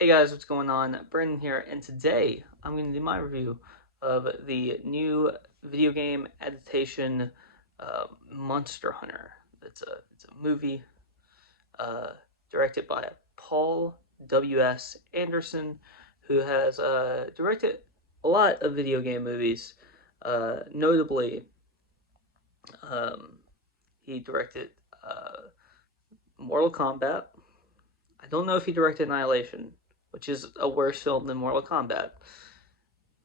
Hey guys, what's going on? Brendan here, and today I'm going to do my review of the new video game adaptation, Monster Hunter. It's a movie uh, directed by Paul W.S. Anderson, who has directed a lot of video game movies. Notably, um, he directed Mortal Kombat. I don't know if he directed Annihilation, which is a worse film than Mortal Kombat.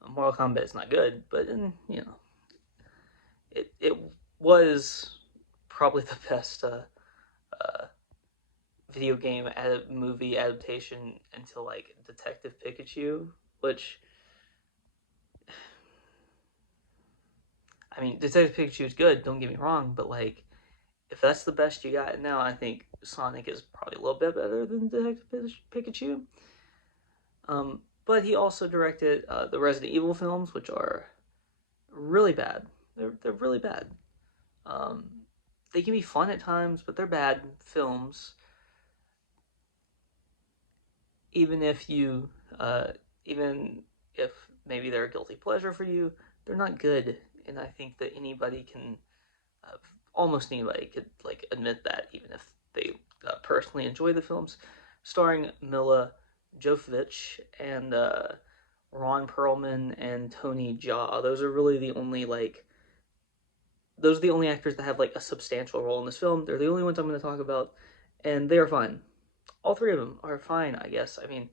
Mortal Kombat is not good, but it was probably the best uh, video game movie adaptation until like Detective Pikachu, which I mean, Detective Pikachu is good. Don't get me wrong, but like if that's the best you got now, I think Sonic is probably a little bit better than Detective Pikachu. But he also directed the Resident Evil films, which are really bad. They're really bad. Um, they can be fun at times, but they're bad films. Even if you, even if maybe they're a guilty pleasure for you, they're not good. And I think that anybody can, uh, almost anybody could like admit that, even if they personally enjoy the films. Starring Mila Jovovich and Ron Perlman and Tony Jaa. Those are the only actors that have like a substantial role in this film. They're the only ones I'm going to talk about, and they are fine. All three of them are fine, I guess. I mean,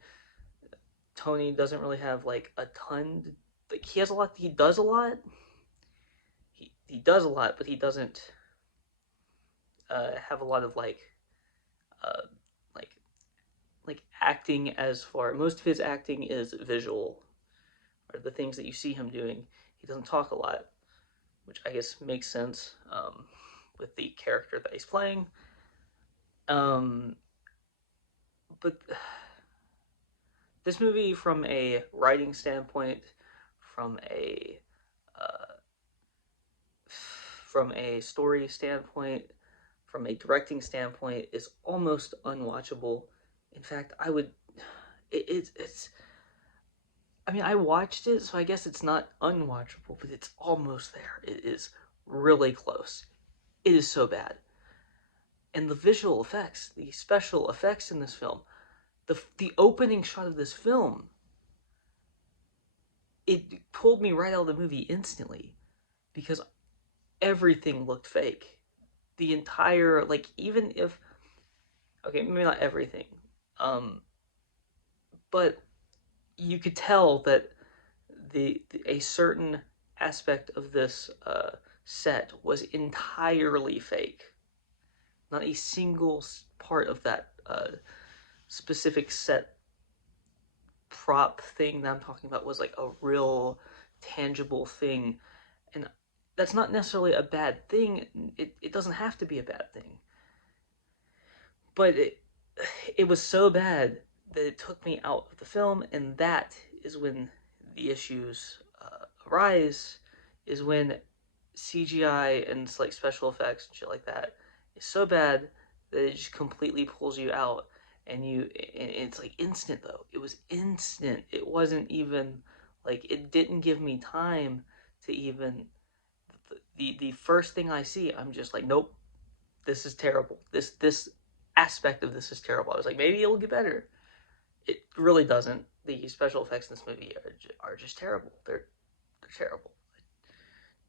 Tony doesn't really have like a ton. Like he has a lot. He does a lot. He does a lot, but he doesn't have a lot of uh, like acting. As far most of his acting is visual, or the things that you see him doing. He doesn't talk a lot, which I guess makes sense with the character that he's playing. Um, but this movie, from a writing standpoint, from a uh, from a story standpoint, from a directing standpoint, is almost unwatchable. In fact, I would. It's. I mean, I watched it, so I guess it's not unwatchable, but it's almost there. It is really close. It is so bad, and the visual effects, the special effects in this film, the opening shot of this film, it pulled me right out of the movie instantly because everything looked fake. The entire, like, even if, okay, maybe not everything, um, but you could tell that a certain aspect of this set was entirely fake. Not a single part of that specific set prop thing that I'm talking about was like a real tangible thing. And that's not necessarily a bad thing. It doesn't have to be a bad thing. But it was so bad that it took me out of the film, and that is when the issues arise. Is when CGI and like special effects and shit like that is so bad that it just completely pulls you out, and it's like instant though. It was instant. It wasn't even like it didn't give me time to even the first thing I see, I'm just like, nope, this is terrible. This aspect of this is terrible. I was like, maybe it'll get better. It really doesn't. The special effects in this movie are just terrible. They're terrible.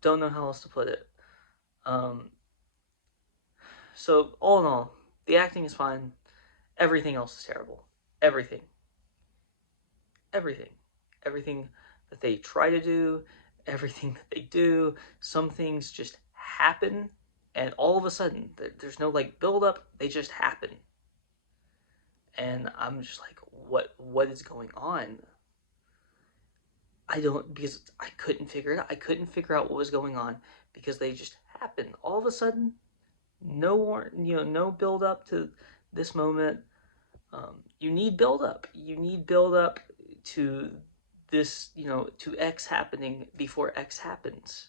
Don't know how else to put it. Um, so all in all, the acting is fine. Everything else is terrible. Everything, everything, everything that they try to do, everything that they do. Some things just happen, and all of a sudden, there's no like build up. They just happen, and I'm just like, what is going on? I don't, because I couldn't figure it out. I couldn't figure out what was going on because they just happened all of a sudden. No war, no build up to this moment. You need build up. You need build up to this, to X happening before X happens.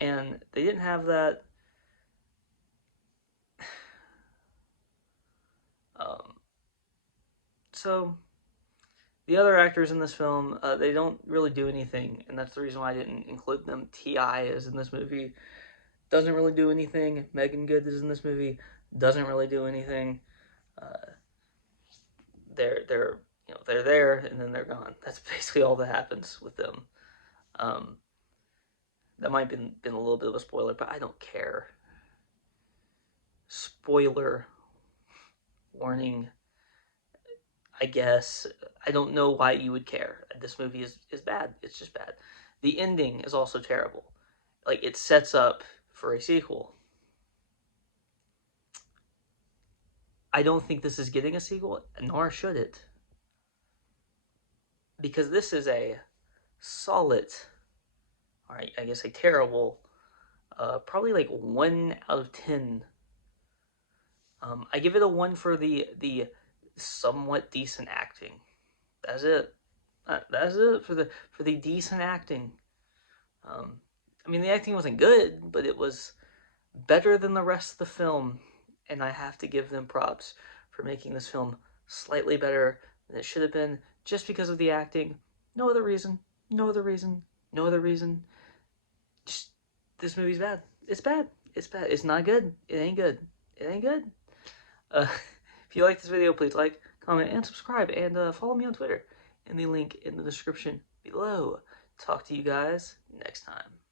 And they didn't have that. So the other actors in this film, they don't really do anything, and that's the reason why I didn't include them. Ti is in this movie, doesn't really do anything. Megan Good is in this movie, doesn't really do anything. Uh, they're they're there and then they're gone. That's basically all that happens with them. Um, that might have been a little bit of a spoiler, but I don't care. Spoiler warning. I guess I don't know why you would care. This movie is bad. It's just bad. The ending is also terrible. Like it sets up for a sequel. I don't think this is getting a sequel, nor should it, because this is a solid, all right, I guess a terrible, probably like 1 out of 10. I give it a 1 for the somewhat decent acting. That's it. That's it for the decent acting. Um, I mean, the acting wasn't good, but it was better than the rest of the film, and I have to give them props for making this film slightly better than it should have been, just because of the acting. No other reason. No other reason. No other reason. Just this movie's bad. It's bad. It's bad. It's not good. It ain't good. It ain't good. Uh, if you like this video, please like, comment, and subscribe, and follow me on Twitter in the link in the description below. Talk to you guys next time.